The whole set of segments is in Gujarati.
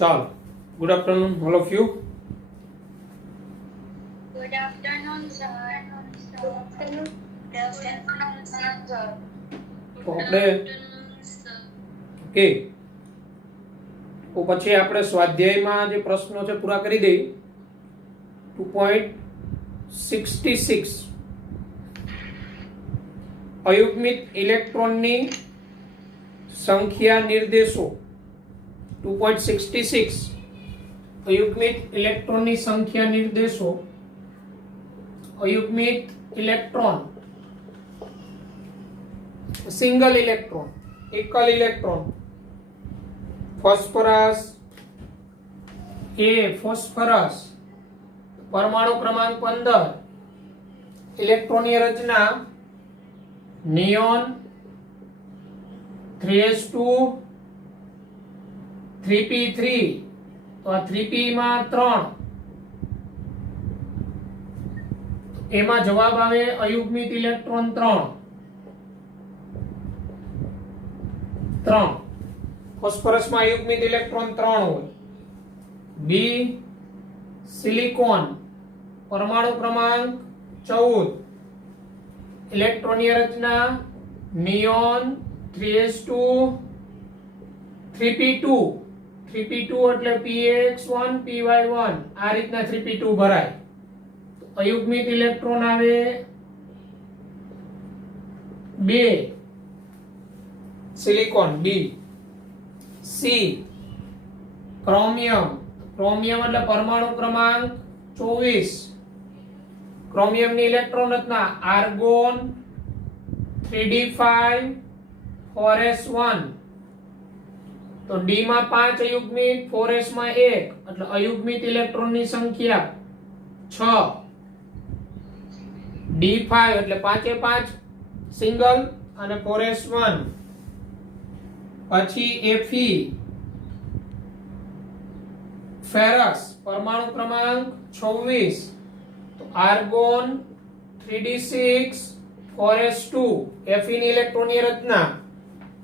ચાલો, good afternoon all of you. Good afternoon, sir. Good afternoon. Good afternoon, sir. તો આપણે ઓકે, તો પછી આપણે સ્વાધ્યાયમાં જે પ્રશ્નો છે પૂરા કરી દઈએ. 2.66 અયુગ્મિત ઇલેક્ટ્રોનની સંખ્યા નિર્દેશો. 2.66 અયુગ્મિત ઇલેક્ટ્રોનની સંખ્યા નિર્દેશો. અયુગ્મિત ઇલેક્ટ્રોન, સિંગલ ઇલેક્ટ્રોન, એકલ ઇલેક્ટ્રોન, ફોસ્ફરસ એ ફોસ્ફરસ, પરમાણુ ક્રમાંક 15, ઇલેક્ટ્રોનની રચના નિયોન 3s2 3p3. તો આ 3p માં 3, એમાં જવાબ આવે અયુગ્મિત ઇલેક્ટ્રોન 3. ફોસ્ફરસમાં અયુગ્મિત ઇલેક્ટ્રોન 3 હોય. બી સિલિકોન, પરમાણુ ક્રમાંક 14, ઇલેક્ટ્રોનની રચના નિયોન 3s2 3p2. 3p2 એટલે px1 py1, આ રીતના 3p2 ભરાય. અયુગ્મિત ઇલેક્ટ્રોન આવે 2, સિલિકોન બી. સી ક્રોમિયમ, ક્રોમિયમ એટલે પરમાણુ ક્રમાંક 24, ક્રોમિયમની ઇલેક્ટ્રોન રચના આર્ગોન 3d5 4s1. તો ડી માં 5 અયુગ્મિત, 4s માં 1, એટલે અયુગ્મિત ઇલેક્ટ્રોનની સંખ્યા 6. d5 એટલે 5 એ 5 સિંગલ અને 4s1. પછી Fe ફેરસ, પરમાણુ ક્રમાંક 26, તો આર્ગોન 3d6 4s2. Fe ની ઇલેક્ટ્રોનની રચના,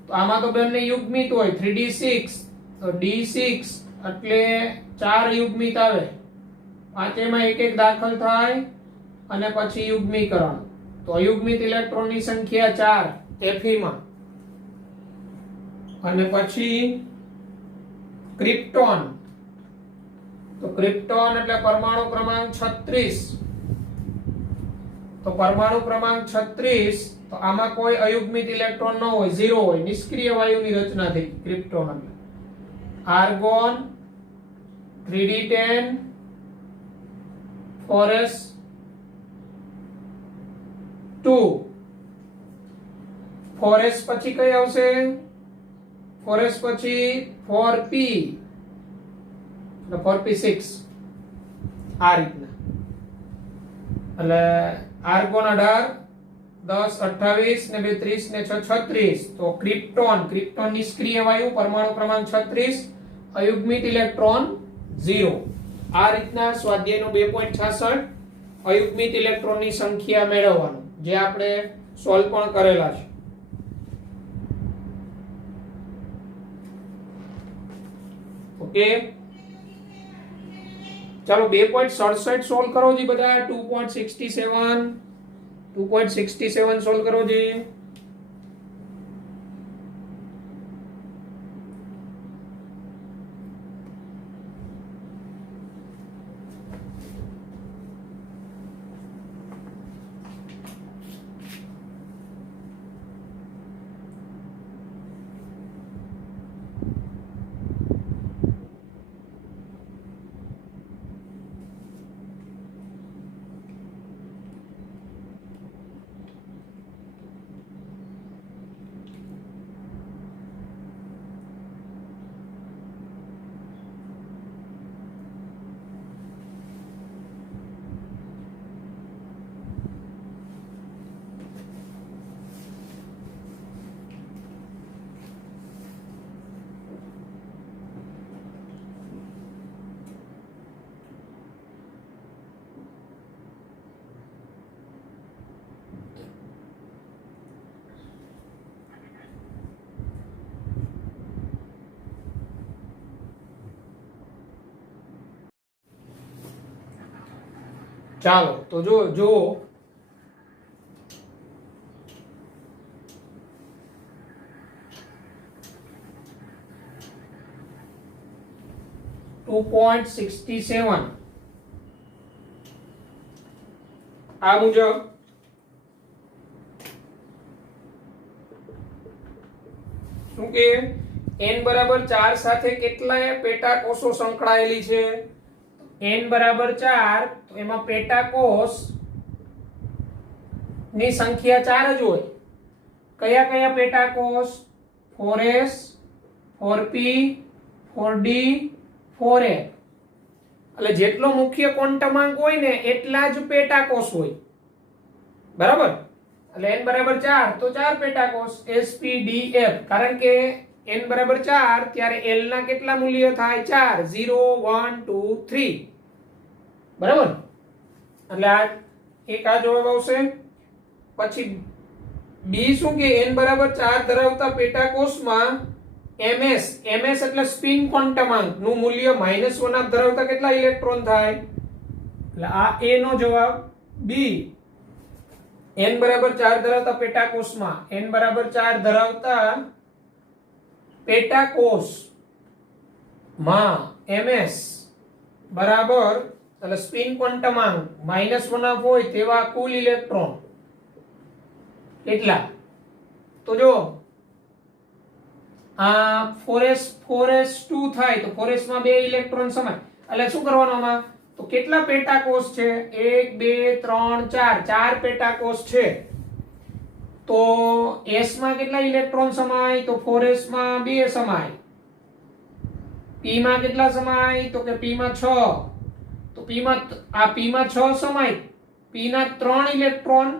તો આમાં તો બંને યુગ્મિત હોય, 3d6 તો d6 એટલે 4 યુગ્મિત આવે. પાંચેમાં એક એક દાખલ થાય અને પછી યુગ્મીકરણ. તો અયુગ્મિત ઇલેક્ટ્રોનની સંખ્યા 4 Fe માં. અને પછી ક્રિપ્ટોન, તો ક્રિપ્ટોન એટલે પરમાણુ ક્રમાંક 36, તો પરમાણુ ક્રમાંક 36, તો આમાં કોઈ અયુગ્મિત ઇલેક્ટ્રોન ન હોય, 0 હોય, નિષ્ક્રિય વાયુની રચના થઈ ક્રિપ્ટોન. એટલે આર્ગોન 3d10 4s2. 4s પછી કઈ આવશે? 4s પછી 4p, એટલે 4p6, આ રીતના. એટલે આર્ગોન 18, 10 28 ને 2 30 ને 6 36. તો ક્રિપ્ટોન, ક્રિપ્ટોન નિષ્ક્રિય વાયુ, પરમાણુ ક્રમાંક 36, અયુગ્મિત ઇલેક્ટ્રોન 0. આ રીતના સ્વાધ્યાયનો 2.66 અયુગ્મિત ઇલેક્ટ્રોનની સંખ્યા મેળવવાનું, જે આપણે સોલ્વ પણ કરેલા છે. ઓકે, ચાલો 2.67 સોલ્વ કરો જી બધા. 2.67 સોલ્વ કરો જી. ચાલો તો જો 2.67 આ મુજબ શું કે n બરાબર 4 સાથે કેટલાય પેટા કોષો સંકળાયેલી છે n બરાબર 4 તો એમાં પેટા કોષ ની સંખ્યા 4 જ હોય કયા કયા પેટા કોષ 4s 4p 4d 4a એટલે જેટલો મુખ્ય ક્વોન્ટમાંક હોય ને એટલા જ પેટા કોષ હોય બરાબર એટલે n બરાબર 4 તો 4 પેટા કોષ s p d f કારણ કે n બરાબર 4 ત્યારે l ના કેટલા મૂલ્ય થાય 4 0 1 2 3 બરાબર એટલે આ એક આ જવાબ આવશે પછી b શું કે n બરાબર 4 ધરાવતા પેટા કોષમાં ms એટલે સ્પિન ક્વોન્ટમાંક નું મૂલ્ય -1 ધરાવતા કેટલા ઇલેક્ટ્રોન થાય એટલે આ a નો જવાબ b n બરાબર 4 ધરાવતા પેટા કોષમાં n બરાબર 4 ધરાવતા પેટા કોષ માં ms બરાબર એટલે સ્પિન ક્વોન્ટમાંક -1 હોય તેવા કુલ ઇલેક્ટ્રોન કેટલા તો જો આ 4s2 થાય તો 4s માં 2 ઇલેક્ટ્રોન સમાય એટલે શું કરવાનું આમાં તો કેટલા પેટા કોષ છે 1 2 3 4 ચાર પેટા કોષ છે તો s માં કેટલા ઇલેક્ટ્રોન સમાય તો 4s માં 2 સમાય p માં કેટલા સમાય તો કે p માં 6 તો p માં 6 સમાય p ના 3 ઇલેક્ટ્રોન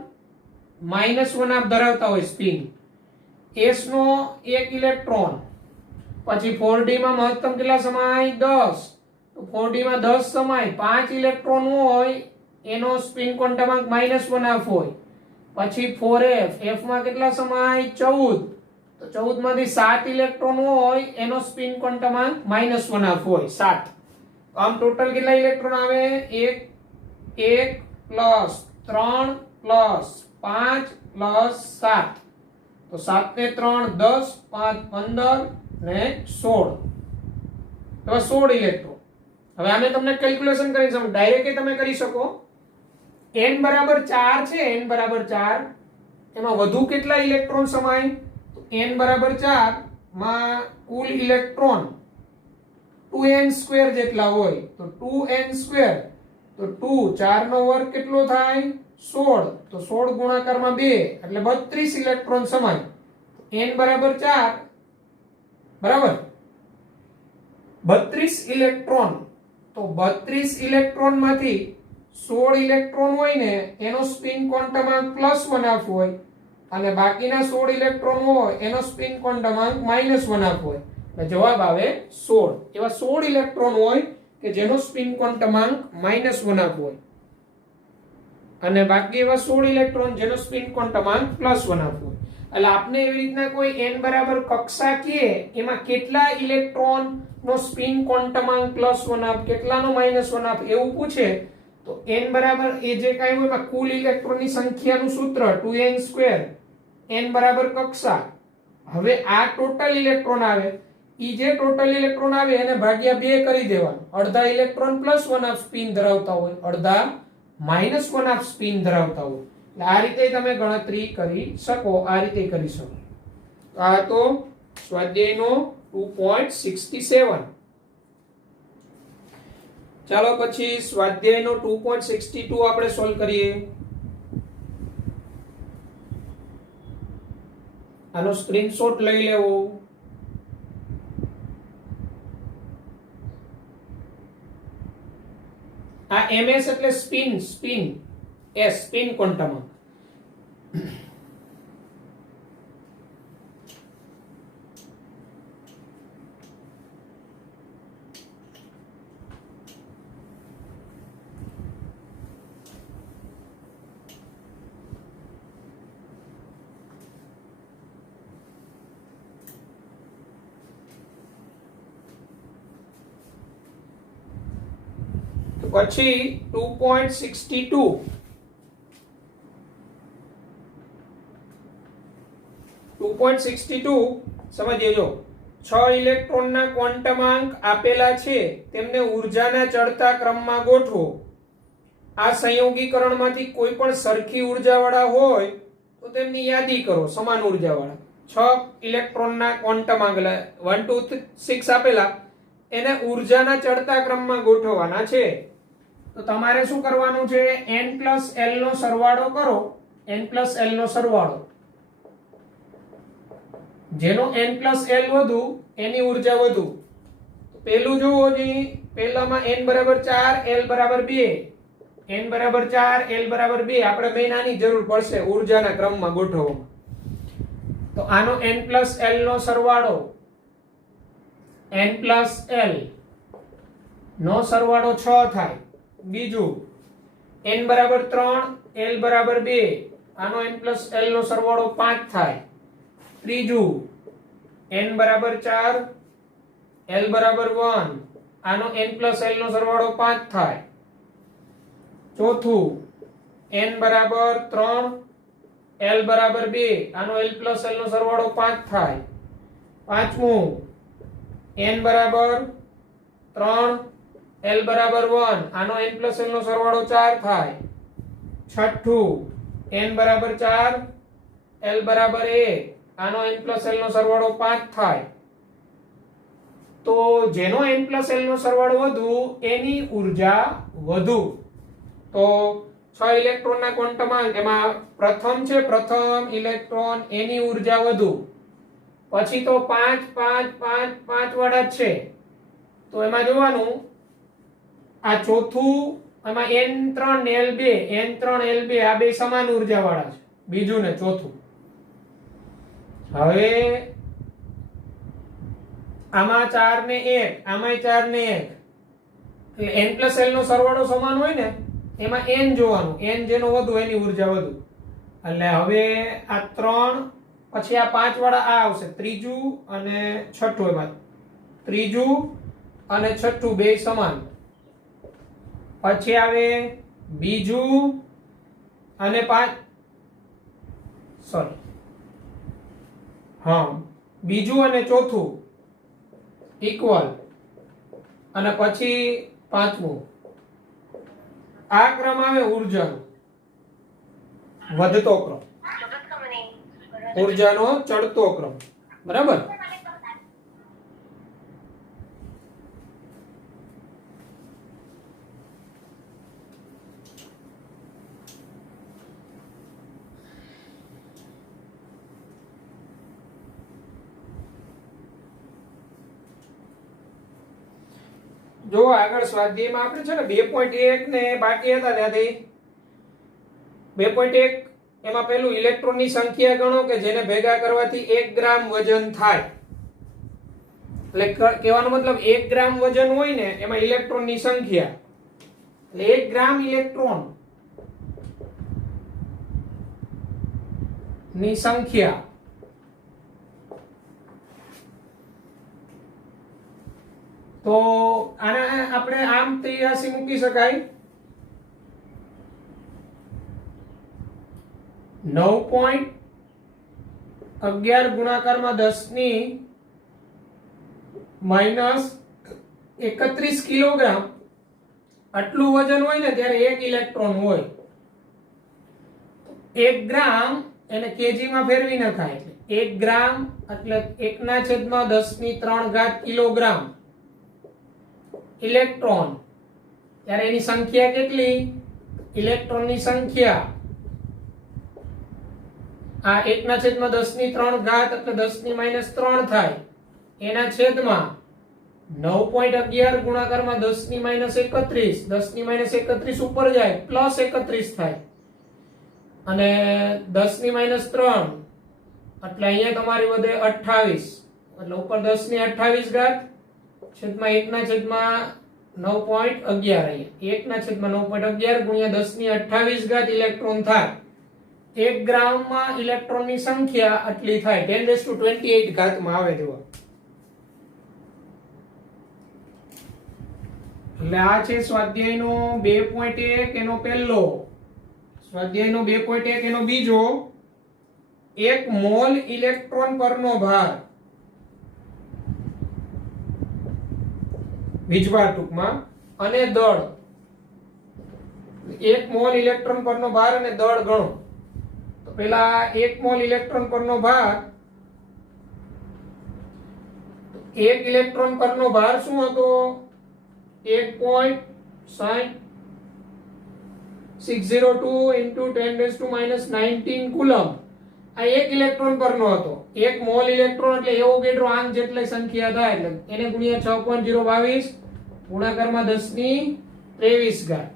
-1 ધરાવતા હોય સ્પિન s નો 1 ઇલેક્ટ્રોન પછી 4d માં મહત્તમ કેટલા સમાય 10 તો 4d માં 10 સમાય 5 ઇલેક્ટ્રોન હોય એનો સ્પિન ક્વોન્ટમાંક -1 હોય પછી 4f f માં કેટલા સમાય 14 તો 14 માંથી 7 ઇલેક્ટ્રોન હોય એનો સ્પિન ક્વોન્ટમાંક -1 હોય 7 આમ ટોટલ કેટલા ઇલેક્ટ્રોન આવે 1 1 પ્લસ 3 પ્લસ 5 પ્લસ 7 તો 7 ને 3 10 5 15 ને 16 તો 16 ઇલેક્ટ્રોન હવે આને તમને કેલ્ક્યુલેશન કરી શકો ડાયરેક્ટ તમે કરી શકો n બરાબર 4 છે n બરાબર 4 એમાં વધુ કેટલા ઇલેક્ટ્રોન સમાય તો n બરાબર 4 માં કુલ ઇલેક્ટ્રોન 2n² જેટલા હોય તો 2n² તો 2 4 નો વર્ગ કેટલો થાય 16 તો 16 ગુણાકારમાં 2 એટલે 32 ઇલેક્ટ્રોન સમાય n બરાબર 4 બરાબર 32 ઇલેક્ટ્રોન તો 32 ઇલેક્ટ્રોન માંથી 16 ઇલેક્ટ્રોન હોય ને એનો સ્પિન ક્વોન્ટમાંક +1 હોય અને બાકીના 16 ઇલેક્ટ્રોન હોય એનો સ્પિન ક્વોન્ટમાંક -1 હોય એટલે જવાબ આવે 16 એવા 16 ઇલેક્ટ્રોન હોય કે જેનો સ્પિન ક્વોન્ટમાંક -1 હોય અને બાકી એવા 16 ઇલેક્ટ્રોન જેનો સ્પિન ક્વોન્ટમાંક +1 હોય એટલે આપને એવી રીતના કોઈ n બરાબર કક્ષા કે એમાં કેટલા ઇલેક્ટ્રોન નો સ્પિન ક્વોન્ટમાંક +1 કેટલાનો -1 એવું પૂછે તો n બરાબર એ જે કાંઈ હોય એમાં કુલ ઇલેક્ટ્રોનની સંખ્યાનું સૂત્ર 2n² n બરાબર કક્ષા હવે આ ટોટલ ઇલેક્ટ્રોન આવે ઈ જે ટોટલ ઇલેક્ટ્રોન આવે એને ભાગ્યા 2 કરી દેવાનું અડધા ઇલેક્ટ્રોન +1 સ્પિન ધરાવતા હોય અડધા -1 સ્પિન ધરાવતા હોય એટલે આ રીતે તમે ગણતરી કરી શકો આ રીતે કરી શકો આ તો સ્વાધ્યાયનો 2.67 ચાલો પછી સ્વાધ્યાયનો 2.62 આપણે સોલ્વ કરીએ આનો સ્ક્રીનશોટ લઈ લેવો આ ms એટલે સ્પિન s સ્પિન ક્વોન્ટમ પછી 2.62 સમજીએ. જો 6 ઇલેક્ટ્રોનના ક્વોન્ટમાંક આપેલા છે તેમને ઉર્જાના ચડતા ક્રમમાં ગોઠવો. આ સંયોગીકરણમાંથી કોઈ પણ સરખી ઉર્જાવાળા હોય તો તેમની યાદી કરો. સમાન ઉર્જાવાળા 6 ઇલેક્ટ્રોનના ક્વોન્ટમાંક 1 2 6 આપેલા એને ઉર્જાના ચડતા ક્રમમાં ગોઠવવાના છે. તો તમારે શું કરવાનું છે? n+l નો સરવાળો કરો. n+l નો સરવાળો, જેનો n+l વધુ એની ઉર્જા વધુ. પેલું જુઓ જી, પહેલામાં n બરાબર 4 l બરાબર 2, n બરાબર 4 l બરાબર 2 આપણે બે નાની જરૂર પડશે ઉર્જાના ક્રમમાં ગોઠવવામાં. તો આનો n+l નો સરવાળો, n+l નો સરવાળો 6 થાય. બીજું n બરાબર 3 l બરાબર 2, આનો n+l નો સરવાળો 5 થાય. ત્રીજું n બરાબર 4 l બરાબર 1, આનો n+l નો સરવાળો 5 થાય. ચોથું n બરાબર 3 l બરાબર 2, આનો l+l નો સરવાળો 5 થાય. પાંચમું n બરાબર 3 l બરાબર 1, આનો n+l નો સરવાળો 4 થાય. છઠ્ઠું n બરાબર 4 l બરાબર 1, આનો n+l નો સરવાળો 5 થાય. તો જેનો n+l નો સરવાળો વધુ એની ઉર્જા વધુ. તો 6 ઇલેક્ટ્રોનના ક્વોન્ટમાંક એમાં પ્રથમ છે, પ્રથમ ઇલેક્ટ્રોન એની ઉર્જા વધુ. પછી તો 5 5 5 5 વાળા જ છે. તો એમાં જોવાનું આ ચોથું, એમાં n3 ને l2, n3 l2 આ બે સમાન ઉર્જા વાળા છે, બીજું ને ચોથું. હવે આમાં 4 ને 1, આમાંય 4 ને 1, એટલે n+l નો સરવાળો સમાન હોય ને એમાં n જોવાનું, n જેનો વધુ એની ઉર્જા વધુ. એટલે હવે આ 3 પછી આ 5 વાળા આ આવશે, ત્રીજું અને છઠ્ઠું. એમાં ત્રીજું અને છઠ્ઠું બે સમાન. પછી આવે બીજું અને બીજું અને ચોથું ઇક્વલ, અને પછી પાંચમું. આ ક્રમ આવે ઉર્જાનો વધતો ક્રમ, ઉર્જાનો ચડતો ક્રમ. બરાબર? જો આગળ સ્વાધ્યાયમાં આપણે છે ને 2.1 ને બાકી હતા ત્યાંથી 2.1 એમાં પેલું ઇલેક્ટ્રોનની સંખ્યા ગણો કે જેને ભેગા કરવાથી 1 ગ્રામ વજન થાય. એટલે કહેવાનો મતલબ 1 ગ્રામ વજન હોય ને એમાં ઇલેક્ટ્રોનની સંખ્યા, એટલે 1 ગ્રામ ઇલેક્ટ્રોન ની સંખ્યા તો આને આપણે આમ 83 મૂકી શકાય. 9.11 ગુણાકારમાં 10 ની -31 કિલોગ્રામ આટલું વજન હોય ને ત્યારે 1 ઇલેક્ટ્રોન હોય. 1 ગ્રામ એને કેજી માં ફેરવી નખાય, એટલે 1 ગ્રામ એટલે 1/10³ કિલોગ્રામ ઇલેક્ટ્રોન. ત્યારે એની સંખ્યા કેટલી? ઇલેક્ટ્રોનની સંખ્યા આ 1/10³ એટલે 10⁻³ થાય. એના છેદમાં 9.11 ગુણાકારમાં 10⁻31, 10⁻31 ઉપર જાય +31 થાય, અને 10⁻³ એટલે અહીંયા તમારી વધે 28, એટલે ઉપર 10⁻28 છેદમાં 1/9.11, અહીંયા 1/9.11 ગુણ્યા 10⁻28 ઇલેક્ટ્રોન થાય. 1 ગ્રામમાં ઇલેક્ટ્રોનની સંખ્યા આટલી થાય, 10⁻28 માં આવે. જુઓ એટલે આ છે સ્વાધ્યાયનો 2.1 એનો પહેલો, સ્વાધ્યાયનો 2.1 એનો બીજો. 1 મોલ ઇલેક્ટ્રોન પરનો ભાર, વીજભાર ટૂંકમાં, અને દળ. 1 મોલ ઇલેક્ટ્રોન પરનો ભાર અને દળ ગણો. તો પેલા 1 મોલ ઇલેક્ટ્રોન પરનો ભાર, 1 ઇલેક્ટ્રોન પરનો ભાર શું હતો? 1.602 into 10⁻⁻19 કુલમ. આ 1 ઇલેક્ટ્રોન પરનો હતો. 1 મોલ ઇલેક્ટ્રોન એટલે એવોગેડ્રો આંક જેટલી સંખ્યા થાય, એટલે એને ગુણ્યા 6.022 ગુણાકારમાં 10⁻23 ઘાત.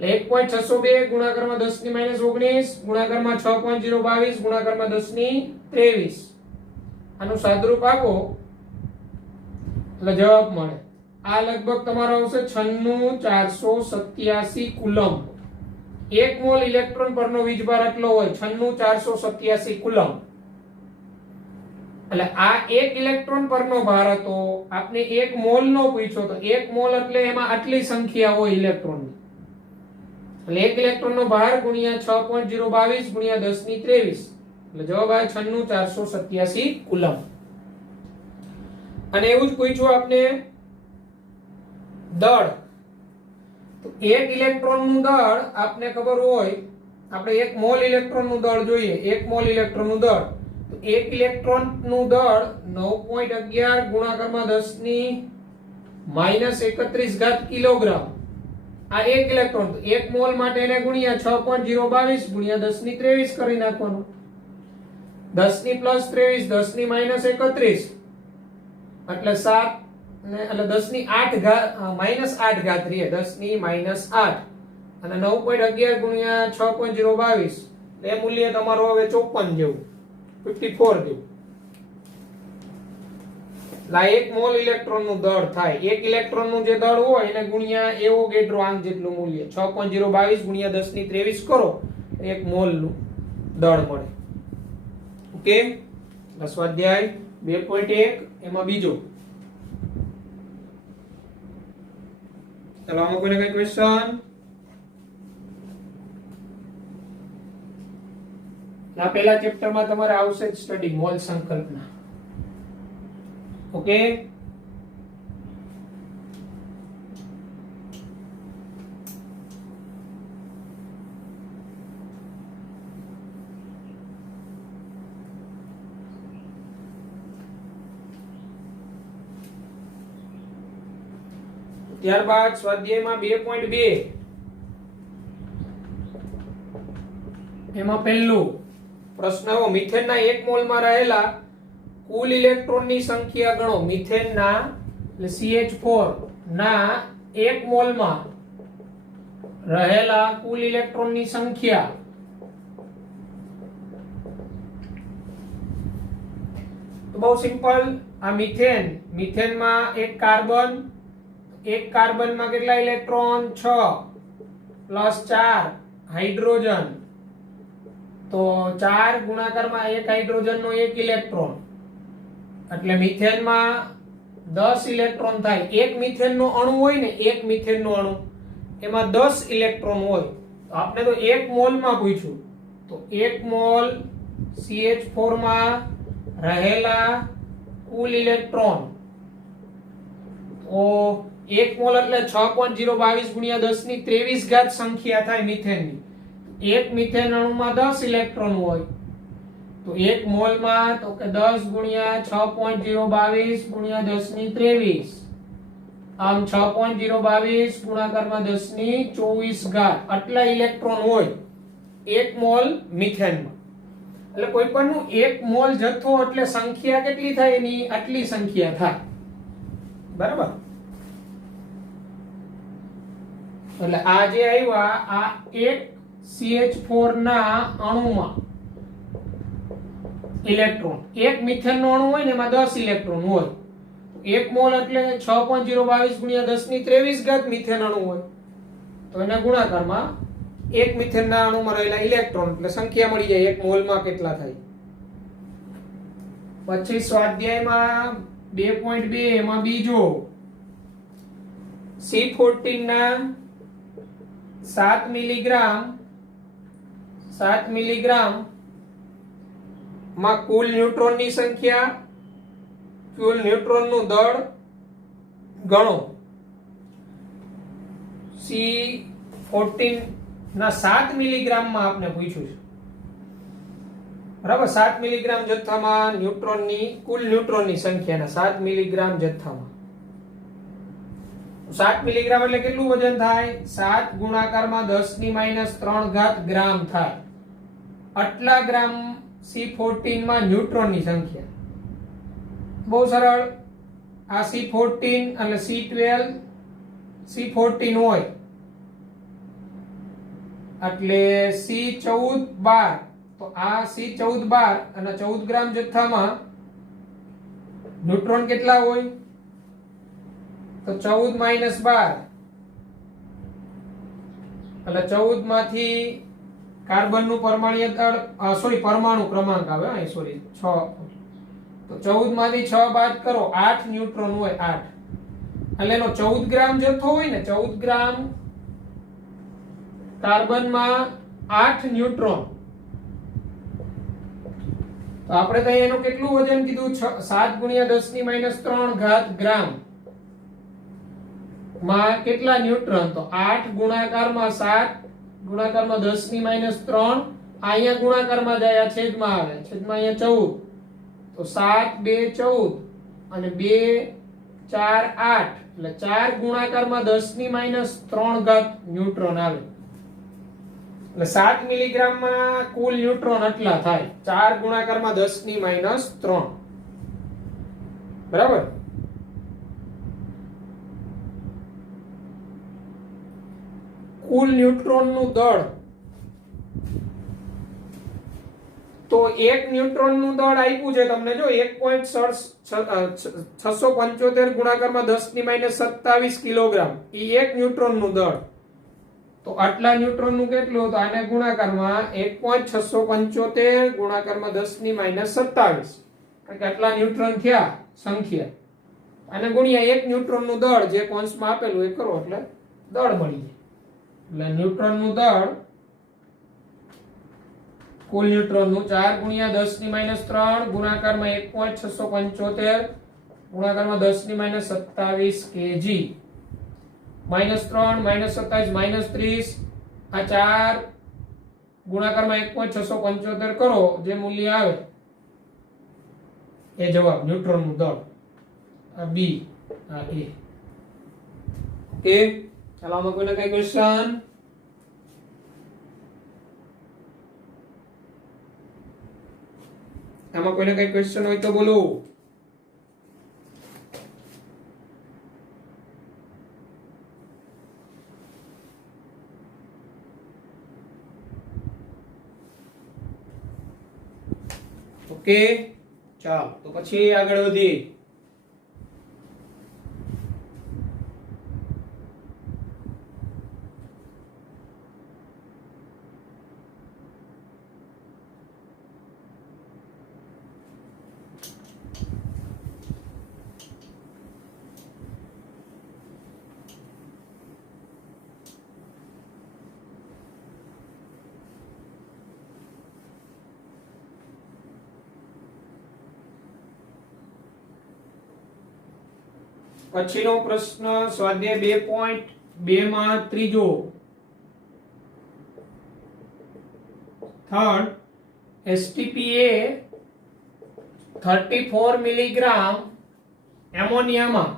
એટલે 1.602 ગુણાકારમાં 10⁻19 ગુણાકારમાં 6.022 ગુણાકારમાં 10⁻23. આનું સાદુરૂપ આપો એટલે જવાબ મળે. આ લગભગ તમારો આવશે 96487 કુલમ. 1 મોલ ઇલેક્ટ્રોન પરનો વીજભાર એટલો હોય, 96487 કુલમ. એટલે આ 1 ઇલેક્ટ્રોન પરનો ભાર હતો. આપને 1 મોલ નો પૂછ્યો, તો 1 મોલ એટલે એમાં આટલી સંખ્યા હોય ઇલેક્ટ્રોનની. એટલે 1 ઇલેક્ટ્રોન નો ભાર ગુણ્યા 6.022 ગુણ્યા 10⁻23, એટલે જવાબ આવે 96487 કુલમ. અને એવું જ પૂછ્યું આપને દળ. તો 1 ઇલેક્ટ્રોન નું દળ આપને ખબર હોય, આપણે 1 મોલ ઇલેક્ટ્રોન નું દળ જોઈએ. 1 મોલ ઇલેક્ટ્રોન નું દળ, તો 1 ઇલેક્ટ્રોન નું દળ 9.11 ગુણાકારમાં 10⁻31 ઘાત કિલોગ્રામ. આ 1 ઇલેક્ટ્રોન, તો 1 મોલ માટે એને ગુણ્યા 6.022 ગુણ્યા 10⁻23 કરી નાખવાનું. 10⁻+23 10⁻31 એટલે 7 ને એટલે 10⁻8 ઘાત -8 ઘાત રહે, 10⁻8 અને 9.11 ગુણ્યા 6.022 એ મૂલ્ય તમારું હવે 54 જેવું, 54 જેવું. લા 1 મોલ ઇલેક્ટ્રોન નું દળ થાય. 1 ઇલેક્ટ્રોન નું જે દળ હોય એને ગુણ્યા એવોગેડ્રો આંક જેટલું મૂલ્ય 6.022 ગુણ્યા 10⁻23 કરો, 1 મોલ નું દળ મળે. ઓકે, સ્વાધ્યાય 2.1 એમાં બીજો. ચાલો આમાં કોઈને કઈ ક્વેશ્ચન? આ પહેલા ચેપ્ટરમાં તમારે આવશે જ સ્ટડી મોલ સંકલ્પના. ઓકે, ત્યારબાદ સ્વાધ્યાયમાં 2.2 એમાં પહેલું પ્રશ્ન એવો, મિથેનના 1 મોલમાં રહેલા કુલ ઇલેક્ટ્રોનની સંખ્યા ગણો. મિથેનના એટલે CH4 ના 1 મોલમાં રહેલા કુલ ઇલેક્ટ્રોનની સંખ્યા. તો બહુ સિમ્પલ. આ મિથેનમાં એક કાર્બન, એક કાર્બનમાં કેટલા ઇલેક્ટ્રોન? 6 પ્લસ 4 હાઇડ્રોજન, તો 4 ગુણાકારમાં 1 હાઇડ્રોજન નો 1 ઇલેક્ટ્રોન, એટલે મિથેનમાં 10 ઇલેક્ટ્રોન થાય. એક મિથેન નો અણુ હોય ને, એક મિથેન નો અણુ એમાં 10 ઇલેક્ટ્રોન હોય. તો આપણે તો 1 મોલ માં પૂછ્યું, તો 1 મોલ CH4 માં રહેલા કુલ ઇલેક્ટ્રોન, તો 1 મોલ એટલે 6.022 ગુણ્યા 10⁻23 ઘાત સંખ્યા થાય મિથેનની. એક મિથેન અણુમાં 10 ઇલેક્ટ્રોન હોય, તો 1 મોલમાં તો કે 10 ગુણ્યા 6.022 ગુણ્યા 10⁻23, આમ 6.022 ગુણાકારમાં 10⁻24 ઘાત આટલા ઇલેક્ટ્રોન હોય 1 મોલ મિથેનમાં. એટલે કોઈ પણનું 1 મોલ જથ્થો એટલે સંખ્યા કેટલી થાય એની આટલી સંખ્યા થાય. બરાબર? એટલે આ જે આવ્યા આ એક CH4 ના અણુમાં ઇલેક્ટ્રોન, એક મિથેન નો અણુ હોય ને એમાં 10 ઇલેક્ટ્રોન હોય. 1 મોલ એટલે 6.022 ગુણ્યા 10⁻23 ઘાત મિથેન અણુ હોય, તો એના ગુણાકારમાં એક મિથેન ના અણુમાં રહેલા ઇલેક્ટ્રોન એટલે સંખ્યા મળી જાય 1 મોલમાં કેટલા થાય. પછી સ્વાધ્યાયમાં 2.2 એમાં બીજો C14 ના 7 મિલીગ્રામ માં કુલ ન્યુટ્રોનની સંખ્યા, કુલ ન્યુટ્રોનનું દળ ગણો. C14 ના 7 મિલીગ્રામમાં આપને પૂછ્યું છે, બરાબર. 7 મિલીગ્રામ જથ્થામાં કુલ ન્યુટ્રોનની સંખ્યાના 7 મિલીગ્રામ જથ્થામાં 7 મિલીગ્રામ એટલે કેટલું વજન થાય? 7 ગુણાકારમાં 10⁻³ ગ્રામ થાય. આટલા ગ્રામ C14 માં ન્યુટ્રોનની સંખ્યા. બહુ સરળ. આ C14 એટલે C12 C14 હોય એટલે C14 12. તો આ C14 12 અને 14 ગ્રામ જથ્થામાં ન્યુટ્રોન કેટલા હોય? તો 14 - 12 એટલે 14 માંથી કાર્બનનું પરમાણ્વીય દળ પરમાણુ ક્રમાંક આવે, 6. તો 14 માંથી 6 બાદ કરો, 8 ન્યુટ્રોન હોય. 8 એટલે એનો 14 ગ્રામ જથ્થો હોય ને, 14 ગ્રામ કાર્બનમાં 8 ન્યુટ્રોન. તો આપણે તો એનું કેટલું વજન કીધું? 7 × 10⁻³ ગ્રામ માં કેટલા ન્યુટ્રોન? તો 8 ગુણાકારમાં 7 ગુણાકારમાં 10⁻³ અહીંયા ગુણાકારમાં જાય, આ છેદમાં આવે, છેદમાં અહીંયા 14. તો 7 2 14 અને 2 4 8 એટલે 4 ગુણાકારમાં 10⁻³ ન્યુટ્રોન આવે. એટલે 7 મિલીગ્રામમાં કુલ ન્યુટ્રોન આટલા થાય, 4 ગુણાકારમાં 10⁻³. બરાબર. કુલ ન્યુટ્રોનનું દળ, તો એક ન્યુટ્રોનનું દળ આપ્યું છે તમને, જો 1.675 ગુણાકારમાં 10⁻27 કિલોગ્રામ, એ એક ન્યુટ્રોનનું દળ. તો આટલા ન્યુટ્રોનનું કેટલું? તો આને ગુણાકારમાં 1.675 ગુણાકારમાં 10⁻27, કારણ કે આટલા ન્યુટ્રોન થયા સંખ્યા. આને ગુણ્યા એક ન્યુટ્રોનનું દળ, જે કૌંસમાં આપેલું એ કરો એટલે દળ મળી જાય. એટલે ન્યુટ્રોનનું દળ, કુલ ન્યુટ્રોનનું 4 × 10⁻³ ગુણાકારમાં 1.675 ગુણાકારમાં 10⁻27 kg. -3 -27 -30, આ 4 ગુણાકારમાં 1.675 કરો, જે મૂલ્ય આવે એ જવાબ ન્યુટ્રોનનું દળ. આ બી, આ એ. ઓકે, ચાલો આમાં કોઈને કઈ ક્વેશ્ચન? આમાં કોઈને કઈ ક્વેશ્ચન હોય તો બોલો. ઓકે, ચાલો તો પછી આગળ વધીએ. પછીનો પ્રશ્ન સ્વાધ્યાય 2.2 માં ત્રીજો, થર્ડ, એસટીપીએ 34 મિલીગ્રામ એમોનિયામાં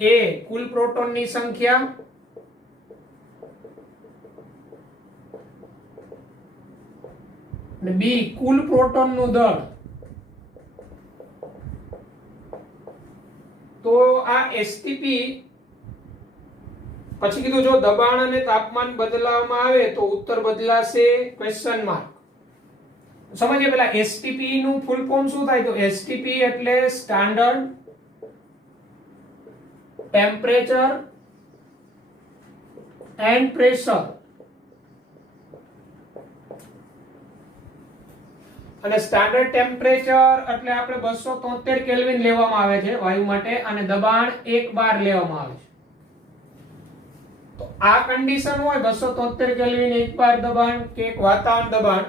એ કુલ પ્રોટોનની સંખ્યા અને બી કુલ પ્રોટોનનું દળ. તો આ એસટીપી પછી કીધું, જો દબાણ અને તાપમાન બદલાવવામાં આવે તો ઉત્તર બદલાશે? Question mark. સમજીએ પેલા એસટીપી નું ફૂલ ફોર્મ શું થાય? તો એસટીપી એટલે સ્ટાન્ડર્ડ ટેમ્પરેચર એન્ડ પ્રેશર. અને સ્ટાન્ડર્ડ ટેમ્પરેચર એટલે આપણે 273 કેલ્વિન લેવામાં આવે છે વાયુ માટે અને દબાણ 1 બાર લેવામાં આવે છે. તો આ કન્ડિશન હોય 273 કેલ્વિન 1 બાર દબાણ કે એક વાતાવરણ દબાણ,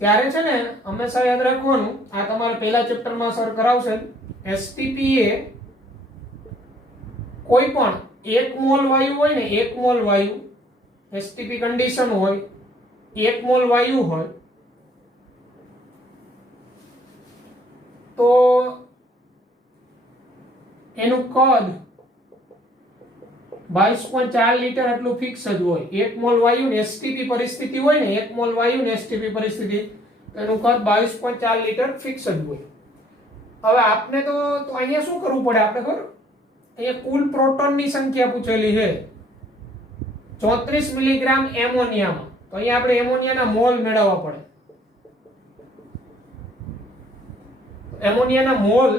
ત્યારે છે ને હંમેશા યાદ રાખવાનું, આ તમારે પહેલા ચેપ્ટરમાં સર કરાવશે, એસટીપી એ કોઈ પણ 1 મોલ વાયુ હોય ને, 1 મોલ વાયુ એસટીપી કન્ડિશન હોય, 1 મોલ વાયુ હોય તો એનું કદ 22.4 લીટર એટલું ફિક્સ જ હોય. 1 મોલ વાયુ ને એસટીપી પરિસ્થિતિ હોય ને, 1 મોલ વાયુ ને એસટીપી પરિસ્થિતિ, એનું કદ 22.4 લીટર ફિક્સ જ હોય. હવે આપને તો અહીંયા શું કરવું પડે આપણે ખબર? અહીંયા કુલ પ્રોટોનની સંખ્યા પૂછેલી છે 34 મિલીગ્રામ એમોનિયામાં, તો અહીંયા આપણે એમોનિયાના મોલ મેળવવા પડે. એમોનિયાના મોલ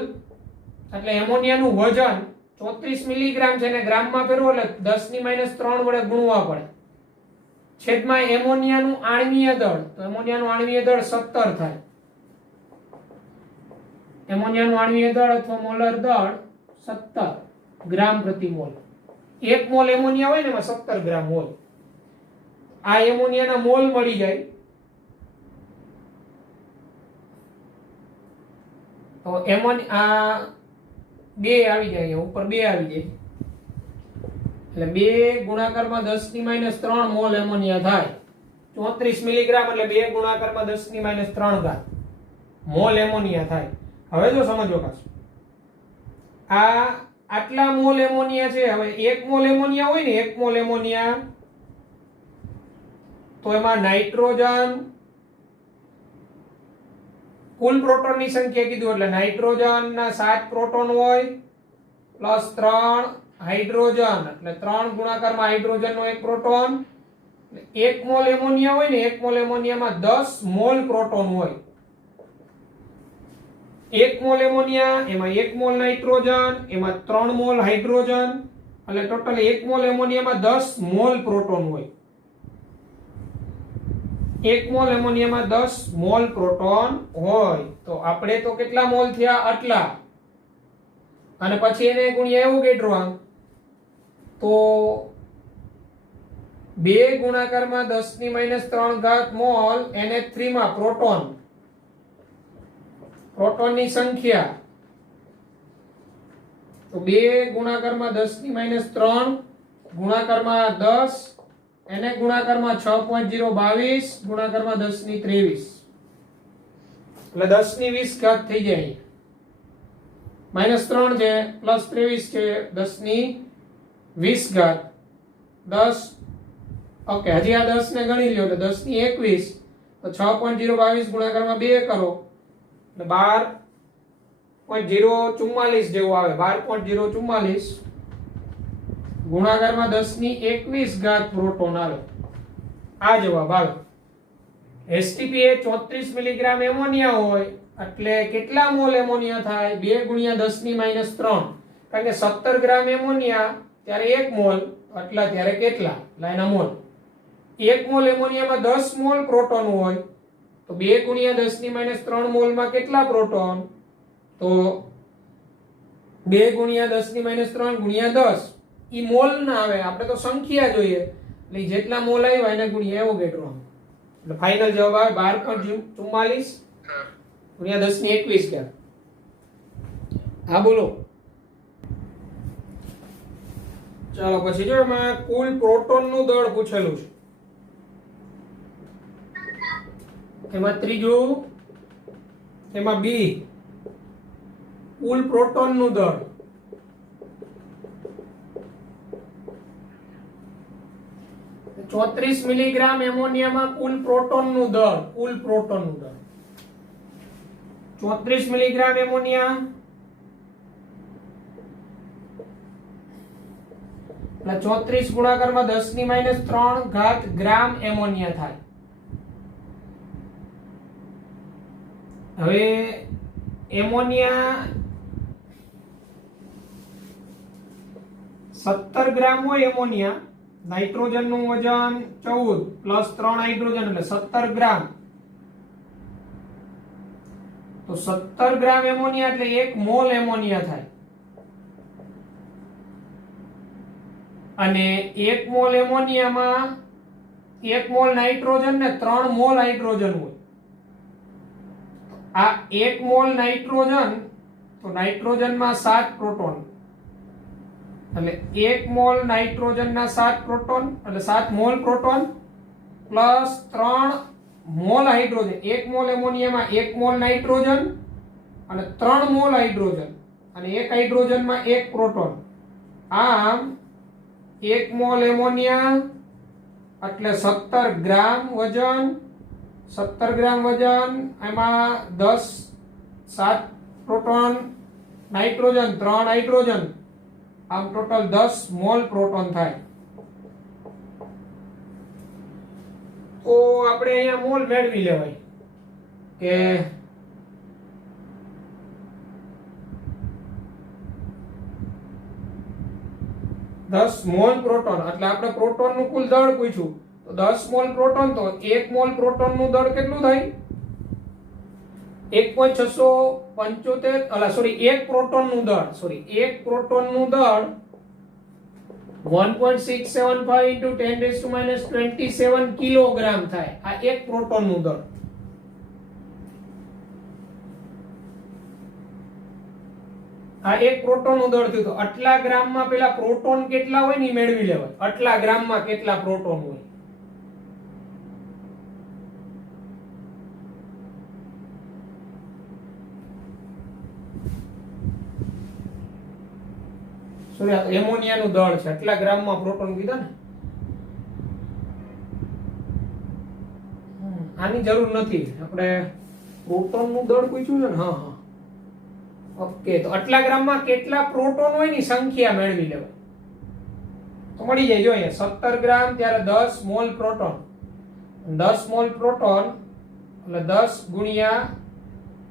એટલે એમોનિયાનું વજન 34 મિલીગ્રામ છે ને ગ્રામમાં ફેરવો એટલે 10⁻³ વડે ગુણવા પડે. છેદમાં એમોનિયાનું આણ્વીય દળ, તો એમોનિયાનું આણ્વીય દળ 17 થાય. એમોનિયાનું આણ્વીય દળ અથવા મોલર દળ 17 ગ્રામ પ્રતિ મોલ. 1 મોલ એમોનિયા હોય ને એમાં 17 ગ્રામ હોય. આ એમોનિયાના મોલ મળી જાય. તો આ 2 આવી જાય, ઉપર 2 આવી જાય એટલે 2 ગુણાકારમાં 10⁻³ મોલ એમોનિયા થાય. 34 મિલીગ્રામ એટલે 2 ગુણાકારમાં 10⁻³ ઘાત મોલ એમોનિયા થાય. હવે જો સમજો ખાસ, આ આટલા મોલ એમોનિયા છે. હવે 1 મોલ એમોનિયા હોય ને, 1 મોલ એમોનિયા, તો એમાં નાઇટ્રોજન, કુલ પ્રોટોનની સંખ્યા કીધું એટલે નાઇટ્રોજન ના 7 પ્રોટોન હોય પ્લસ 3 હાઇડ્રોજન એટલે 3 ગુણાકારમાં હાઇડ્રોજન નો 1 પ્રોટોન. 1 મોલ એમોનિયા હોય ને, 1 મોલ એમોનિયામાં 10 મોલ પ્રોટોન હોય. 1 મોલ એમોનિયા એમાં 1 મોલ નાઇટ્રોજન, એમાં 3 મોલ હાઇડ્રોજન, એટલે ટોટલ 1 મોલ એમોનિયામાં 10 મોલ પ્રોટોન હોય. 1 મોલ એમોનિયામાં 10 મોલ પ્રોટોન હોય. તો આપણે તો કેટલા મોલ થયા? આટલા. અને પછી એને ગુણ્યા એવું કેટલું, તો 2 ગુણાકારમાં 10⁻³ ઘાત મોલ NH3 માં પ્રોટોન, પ્રોટોનની સંખ્યા, તો 2 ગુણાકારમાં 10⁻³ ગુણાકારમાં 10 એને ગુણાકારમાં 6.022 ગુણાકારમાં 10⁻23 એટલે 10⁻20 ઘાત થઈ જાય. -3 છે +23 છે 10⁻20 ઘાત 10. ઓકે, હજી આ 10 ને ગણી લ્યો એટલે 10⁻21 તો 6.022 ગુણાકારમાં 2 કરો એટલે 12.044 જેવું આવે. 12.044 ગુણાકારમાં 10⁻21 ઘાત પ્રોટોન આવે. આ જવાબ આવે. એસટીપી એ 34 મિલીગ્રામ એમોનિયા હોય એટલે કેટલા મોલ એમોનિયા થાય? 2 ગુણ્યા 10⁻³ કારણ કે 17 ગ્રામ એમોનિયા ત્યારે 1 મોલ, એટલા ત્યારે કેટલા? એના મોલ. 1 મોલ એમોનિયામાં 10 મોલ પ્રોટોન હોય તો 2 ગુણ્યા 10⁻³ મોલમાં કેટલા પ્રોટોન? તો 2 ગુણ્યા 10⁻³ ગુણ્યા 10, ઈ મોલ ના આવે, આપણે તો સંખ્યા જોઈએ એટલે જેટલા મોલ આવ્યા એને ગુણ્યા એવોગેડ્રો. એટલે ફાઇનલ જવાબ આવે 12.44 ગુણ્યા 10⁻21 કે. હા બોલો. ચાલો પછી જો એમાં કુલ પ્રોટોન નું દળ પૂછેલું છે. એમાં ત્રીજું, એમાં બી કુલ પ્રોટોન નું દળ. तो 34 મિલીગ્રામ એમોનિયામાં કુલ પ્રોટોન નું દળ, કુલ પ્રોટોન નું દળ 34 મિલીગ્રામ એમોનિયા એટલે 34 ગુણાકારમાં 10⁻³ ઘાત ગ્રામ એમોનિયા થાય. હવે એમોનિયા 17 ગ્રામ હોય એમોનિયા, નાઇટ્રોજન નું વજન 14 પ્લસ 3 હાઇડ્રોજન એટલે 17 ગ્રામ. તો 17 ગ્રામ એમોનિયા એટલે 1 મોલ એમોનિયા થાય, અને 1 મોલ એમોનિયામાં 1 મોલ નાઇટ્રોજન ને 3 મોલ હાઇડ્રોજન હોય. આ 1 મોલ નાઇટ્રોજન, તો નાઇટ્રોજનમાં 7 પ્રોટોન, એટલે 1 મોલ નાઇટ્રોજનના 7 પ્રોટોન એટલે 7 mole proton plus 3 mole hydrogen. 1 mole એમોનિયામાં 1 મોલ નાઇટ્રોજન અને 3 મોલ હાઇડ્રોજન, અને 1 હાઇડ્રોજનમાં 1 પ્રોટોન. આમ 1 મોલ એમોનિયા એટલે 17 ગ્રામ વજન. 17 ગ્રામ વજન, એમાં 7 પ્રોટોન નાઇટ્રોજન, 3 હાઇડ્રોજન, આમ ટોટલ 10 મોલ પ્રોટોન થાય. તો આપણે અહીંયા મોલ મેળવી લેવાય કે 10 મોલ પ્રોટોન, એટલે આપણે પ્રોટોનનું કુલ દળ પૂછ્યું, તો 10 મોલ પ્રોટોન, તો 1 મોલ પ્રોટોનનું દળ કેટલું થાય? 1.675, એક પ્રોટોનનું દળ 1.675 into 10⁻⁻27 કિલોગ્રામ થાય. આ એક પ્રોટોનનું દળ. આ એક પ્રોટોનનું દળ થયું. તો આટલા ગ્રામમાં પેલા પ્રોટોન કેટલા હોય ને મેળવી લેવાય. આટલા ગ્રામમાં કેટલા પ્રોટોન હોય. એમોનિયાનું દળ છે, આટલા ગ્રામમાં પ્રોટોન કીધા ને. આની જરૂર નથી, આપણે પ્રોટોનનું દળ પૂછ્યું છે ને. હા હા, ઓકે. તો આટલા ગ્રામમાં કેટલા પ્રોટોન હોય ની સંખ્યા મેળવી લેવાય. તો મળી જાય. જો અહીંયા 17 ગ્રામ ત્યારે 10 મોલ પ્રોટોન. 10 મોલ પ્રોટોન એટલે 10 ગુણ્યા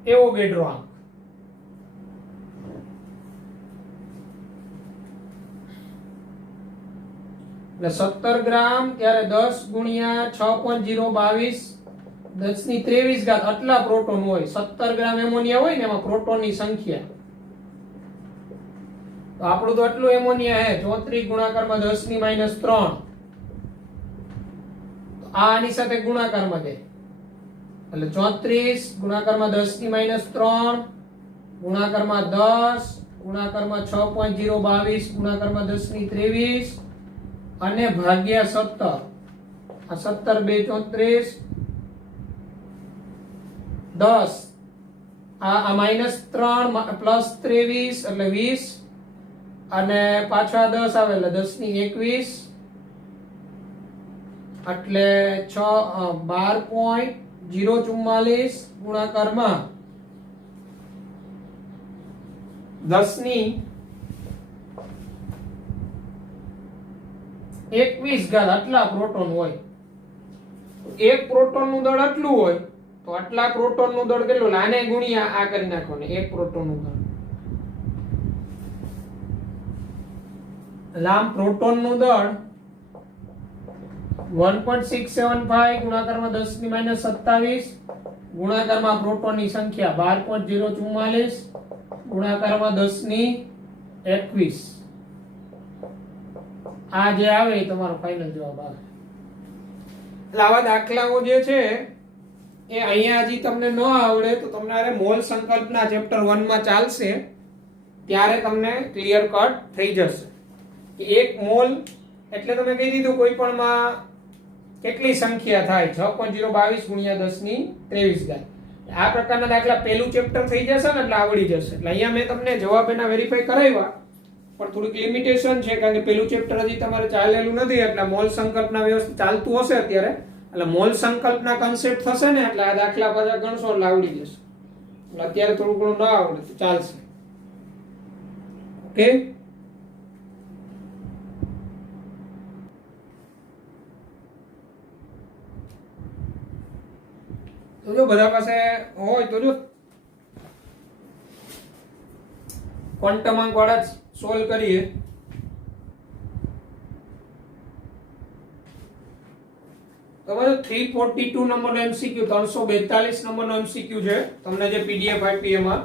એવોગેડ્રો આંક. એટલે 17 ગ્રામ ત્યારે 10 ગુણ્યા 6.022 10⁻23 આટલા પ્રોટોન હોય. 17 ગ્રામ એમોનિયા હોય ને એમાં પ્રોટોનની સંખ્યા. તો આપણું તો આટલું એમોનિયા હે 34 ગુણાકારમાં 10⁻³ તો આની સાથે ગુણાકારમાં જાય એટલે 34 ગુણાકારમાં 10⁻³ ગુણાકારમાં 10 ગુણાકારમાં 6.022 ગુણાકારમાં 10⁻23 અને ભાગ્યા 17. આ 17 2 34 10 આ -3 +23 એટલે 20 અને પાછા 10 આવે એટલે 10⁻21 એટલે 12.044 ગુણાકારમાં 10⁻21 આટલા પ્રોટોન હોય. એક પ્રોટોનનું દળ આટલું હોય તો આટલા પ્રોટોનનું દળ કેટલું? આને ગુણ્યા આ કરી નાખો ને એક પ્રોટોનનું દળ. લામ પ્રોટોનનું દળ 1.675 ગુણાકારમાં 10⁻27 ગુણાકારમાં પ્રોટોનની સંખ્યા 12.044 ગુણાકારમાં 10⁻21. આ જે આવે એ તમારો ફાઇનલ જવાબ આવે. એટલે આવા દાખલાઓ જે છે એ અહીંયા હજી તમને ન આવડે તો તમારે મોલ સંકલ્પના ચેપ્ટર 1 માં ચાલશે ત્યારે તમને ક્લિયર કટ થઈ જશે કે એક મોલ એટલે તમે કહી દીધું કોઈ પણ માં કેટલી સંખ્યા થાય 6.022 ગુણ્યા 10⁻23. આ પ્રકારના દાખલા પહેલું ચેપ્ટર થઈ જશે ને એટલે આવડી જશે. એટલે અહીંયા મેં તમને જવાબ એના વેરીફાઈ કરાવ્યા પણ થોડીક લિમિટેશન છે કારણ કે પહેલું ચેપ્ટર હજી તમારે ચાલેલું નથી. એટલે મોલ સંકલ્પના વ્યવસ્થિત ચાલતું હશે અત્યારે એટલે મોલ સંકલ્પના કન્સેપ્ટ થશે ને એટલે આ દાખલા પાછા ગણશો એટલે આવડી જશે. એટલે અત્યારે થોડું ઘણું ના આવડે તો ચાલશે. ઓકે, તો જો બધા પાસે હોય તો જો ક્વોન્ટમ અંક વાળા સોલ્વ કરીએ. તો બધું 342 નંબરનો એમસીક્યુ 342 નંબરનો એમસીક્યુ છે તમને જે પીડીએફ આપી એમાં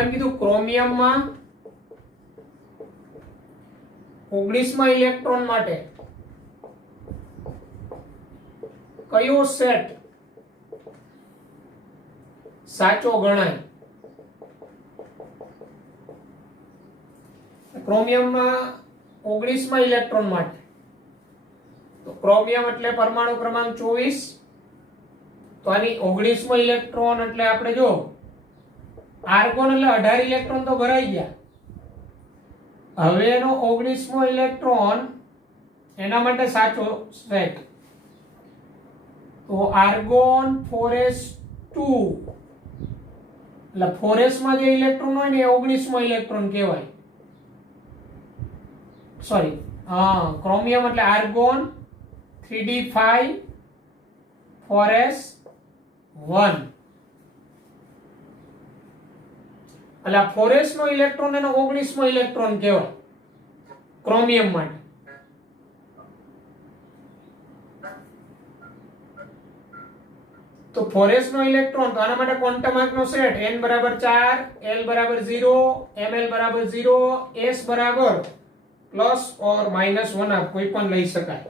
એમ કીધું ક્રોમિયમમાં 19માં ઇલેક્ટ્રોન માટે કયો સેટ સાચો ગણાય? ક્રોમિયમમાં 19માં ઇલેક્ટ્રોન માટે તો ક્રોમિયમ એટલે પરમાણુ ક્રમાંક 24 તો આની 19મો ઇલેક્ટ્રોન એટલે આપણે જો આર્ગોન એટલે 18 ઇલેક્ટ્રોન તો ભરાઈ ગયા હવે એનો 19મો ઇલેક્ટ્રોન એના માટે સાચો સેટ તો આર્ગોન 4s2 એટલે 4s માં જે ઇલેક્ટ્રોન હોય ને એ 19મો ઇલેક્ટ્રોન કહેવાય સોરી ક્રોમિયમ એટલે આર્ગોન 3d5 4s1 એટલે 4s નો ઇલેક્ટ્રોન એનો 19મો ઇલેક્ટ્રોન કહેવાય ક્રોમિયમ માટે તો 4s નો ઇલેક્ટ્રોન તો આના માટે ક્વોન્ટમ આંક નો સેટ n બરાબર 4 l બરાબર 0 ml બરાબર 0 s બરાબર પ્લસ ઓર માઈનસ 1 આપ કોઈ પણ લઈ શકાય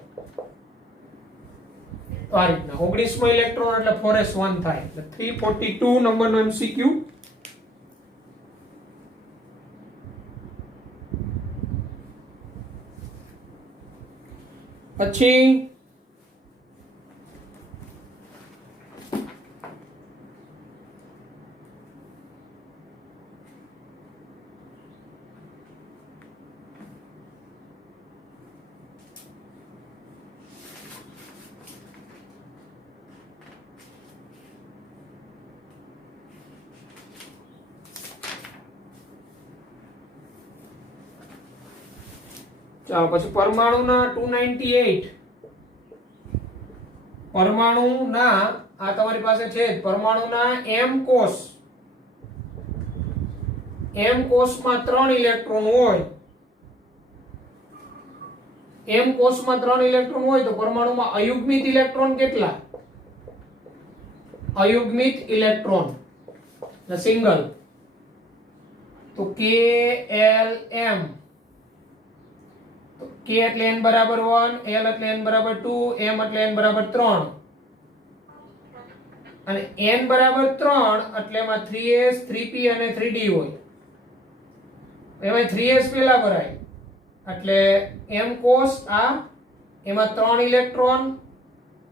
તો આ રીતના 19મો ઇલેક્ટ્રોન એટલે 4s1 થાય એટલે 342 નંબરનો એમસીક્યુ પછી ચાલો પછી પરમાણુના 298 પરમાણુના આ તમારી પાસે છે પરમાણુના m કોષમાં 3 ઇલેક્ટ્રોન હોય m કોષમાં 3 ઇલેક્ટ્રોન હોય તો પરમાણુમાં અયુગ્મિત ઇલેક્ટ્રોન કેટલા? અયુગ્મિત ઇલેક્ટ્રોન સિંગલ તો k l m k એટલે n બરાબર 1 l એટલે n બરાબર 2 m એટલે n બરાબર 3 અને n બરાબર 3 એટલે એમાં 3s 3p અને 3d હોય એમાં 3s પહેલા ભરાય એટલે m કોષ આ એમાં 3 ઇલેક્ટ્રોન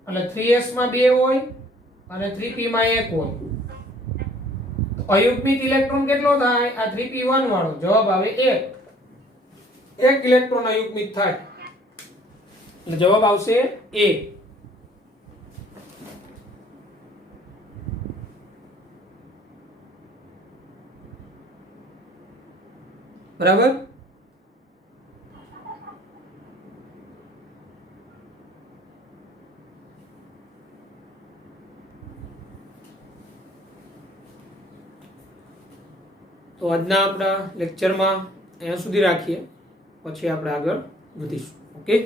એટલે 3s માં 2 હોય અને 3p માં 1 હોય તો અયુગ્મિત ઇલેક્ટ્રોન કેટલો થાય? આ 3p1 વાળો જવાબ આવે 1 એક ઇલેક્ટ્રોન અયુગ્મિત થાય એટલે જવાબ આવશે A બરાબર તો આજના આપણા લેક્ચરમાં અહીંયા સુધી રાખીએ પછી આપણે આગળ વધીશું ઓકે